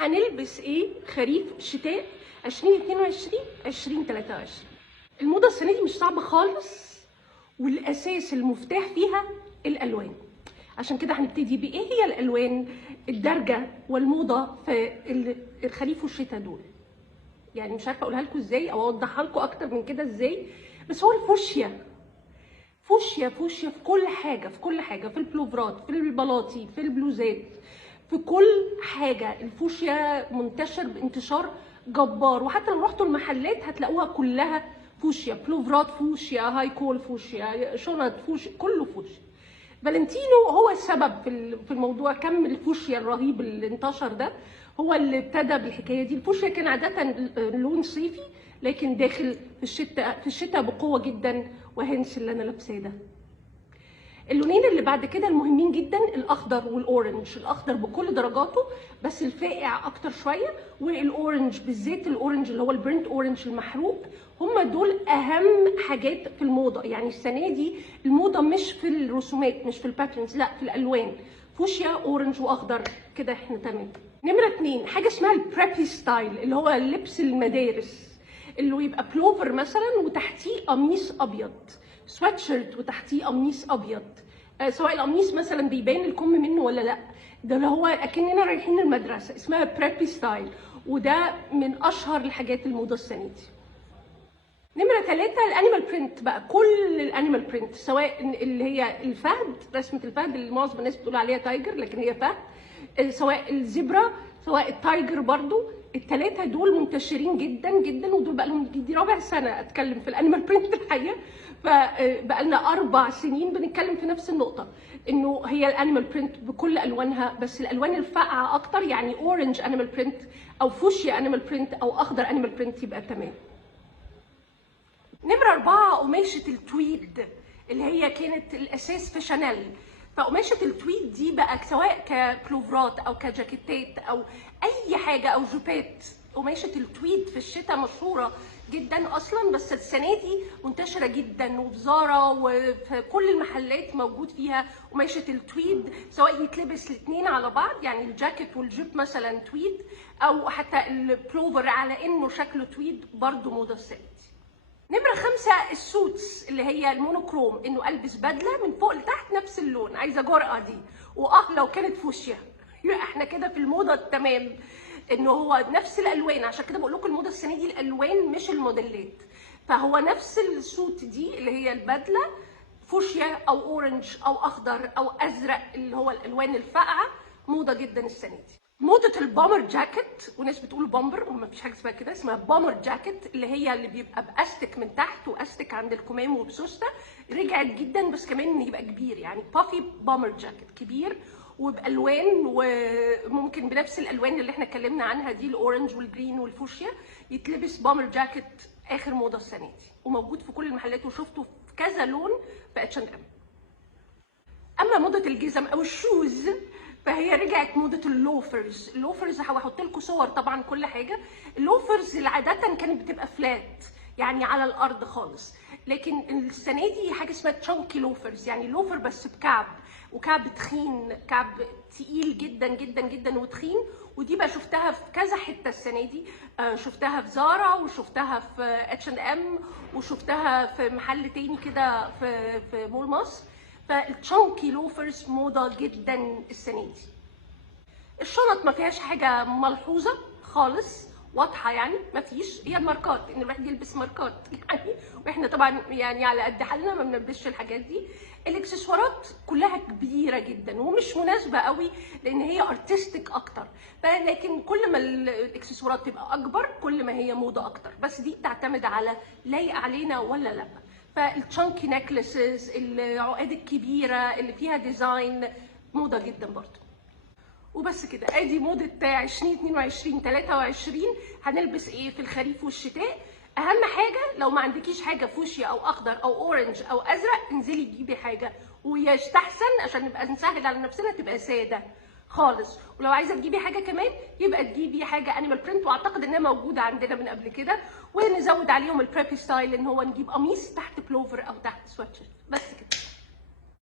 هنلبس ايه خريف شتاء 2022 2023. الموضه السنه دي مش صعبه خالص، والاساس المفتاح فيها الالوان. عشان كده هنبتدي بايه هي الالوان الدارجه والموضه في الخريف والشتاء دول. يعني مش عارفه اقولها لكم ازاي او اوضحها لكم اكتر من كده ازاي، بس هو الفوشيا. فوشيا فوشيا في كل حاجه، في كل حاجه، في البلوفرات، في البلاطي، في البلوزات، في كل حاجه الفوشيا منتشر بانتشار جبار. وحتى لو رحتوا المحلات هتلاقوها كلها فوشيا، بلوفرات فوشيا، هاي كول فوشيا، شنط فوشيا، كله فوشيا. فالنتينو هو السبب في الموضوع. كم الفوشيا الرهيب اللي انتشر ده هو اللي ابتدى بالحكايه دي. الفوشيا كان عاده لون صيفي، لكن داخل في الشتاء بقوه جدا، وهنس اللي انا لابساه ده. اللونين اللي بعد كده المهمين جدا الاخضر والاورنج. الاخضر بكل درجاته بس الفاقع اكتر شويه، والاورنج بالذات الاورنج اللي هو البرنت اورنج المحروق. هم دول اهم حاجات في الموضه. يعني السنه دي الموضه مش في الرسومات، مش في الباترنز، لا في الالوان. فوشيا اورنج واخضر كده احنا تمام. نمره 2 حاجه اسمها البريبي ستايل، اللي هو لبس المدارس، اللي يبقى بلوفر مثلا وتحتيه قميص ابيض، سويت شيرت وتحتيه قميص ابيض. سواء القميص مثلا بيبان الكم منه ولا لا، ده اللي هو اكننا رايحين المدرسه. اسمها بريبي ستايل، وده من اشهر الحاجات الموضه السنه دي. نمره 3 الانيمال برنت بقى. كل الانيمال برنت، سواء اللي هي الفهد، رسمه الفهد اللي معظم الناس بتقول عليها تايجر لكن هي فهد، سواء الزبرة، سواء التايجر برضو. الثلاثه دول منتشرين جدا جدا، ودول بقى لهم دي رابع سنه اتكلم في الانيمال برنت الحقيقه. فبقى لنا 4 سنين بنتكلم في نفس النقطه، انه هي الانيمال برنت بكل الوانها، بس الالوان الفاقعه اكتر. يعني اورنج انيمال برنت او فوشيا انيمال برنت او اخضر انيمال برنت يبقى تمام. نمره 4 قماشه التويد، اللي هي كانت الاساس في شانيل. فقماشه التويد دي بقى سواء كبلوفرات او كجاكيتات او اي حاجه او جوبات. قماشه التويد في الشتاء مشهوره جدا اصلا، بس السنه دي منتشره جدا، وفي زارا وفي كل المحلات موجود فيها قماشه التويد، سواء يتلبس الاثنين على بعض، يعني الجاكيت والجيب مثلا تويد، او حتى البلوفر على انه شكله تويد، برضه موضه السنه دي. نمرة 5 السوتس، اللي هي المونوكروم، انه البس بدله من فوق لتحت نفس اللون. عايزه جرأه دي، لو كانت فوشيا يبقى احنا كده في الموضه التمام، انه هو نفس الالوان. عشان كده بقول لكم الموضه السنه دي الالوان مش الموديلات. فهو نفس السوت دي اللي هي البدله فوشيا او اورنج او اخضر او ازرق، اللي هو الالوان الفاقعه، موضه جدا السنه دي. موضه البامر جاكيت، وناس بتقول بامبر وما فيش حاجه اسمها كده، اسمها بامر جاكيت، اللي هي اللي بيبقى باستك من تحت واستك عند الكمام وبسوسته. رجعت جدا، بس كمان يبقى كبير، يعني بافي بامر جاكيت كبير وبالوان، وممكن بنفس الالوان اللي احنا اتكلمنا عنها دي، الاورنج والجرين والفوشيا. يتلبس بامر جاكيت اخر موضه السنه دي، وموجود في كل المحلات، وشفته في كذا لون في اتش اند ام. اما موضه الجزم او الشوز فهي رجعت موضه اللوفرز. اللوفرز هحط لكم صور طبعا كل حاجه. اللوفرز اللي عاده كانت بتبقى فلات، يعني على الارض خالص، لكن السنه دي حاجه اسمها تشانكي لوفرز، يعني لوفر بس بكعب، وكعب تخين، كعب تقيل جدا جدا جدا وتخين. ودي بقى شفتها في كذا حته السنه دي. شفتها في زارا، وشفتها في اتش اند ام، وشفتها في محل تاني كده في مول مصر. فالتشانكي لوفرز موضه جدا السنه دي. الشنط ما فيهاش حاجه ملحوظه خالص واضحه، يعني ما فيش، هي الماركات، ان الواحد يلبس ماركات يعني، واحنا طبعا يعني على قد حالنا ما بنلبسش الحاجات دي. الاكسسوارات كلها كبيره جدا ومش مناسبه قوي، لان هي ارتستيك اكتر. لكن كل ما الاكسسوارات تبقى اكبر كل ما هي موضه اكتر، بس دي بتعتمد على لايقه علينا ولا لا. فالتشانكي نكلسز، العقاد الكبيره اللي فيها ديزاين، موضه جدا برضه. وبس كده، ادي موضه 2022 23. هنلبس ايه في الخريف والشتاء؟ اهم حاجه لو ما عندكيش حاجه فوشيا او اخضر او اورنج او ازرق، انزلي جيبي حاجه، ويستحسن عشان نبقى نسهل على نفسنا تبقى ساده خالص. ولو عايزه تجيبي حاجه كمان يبقى تجيبي حاجه انيمال برنت، واعتقد انها موجوده عندنا من قبل كده. ونزود عليهم البريبي ستايل، ان هو نجيب قميص تحت بلوفر او تحت سويتشيرت. بس كده.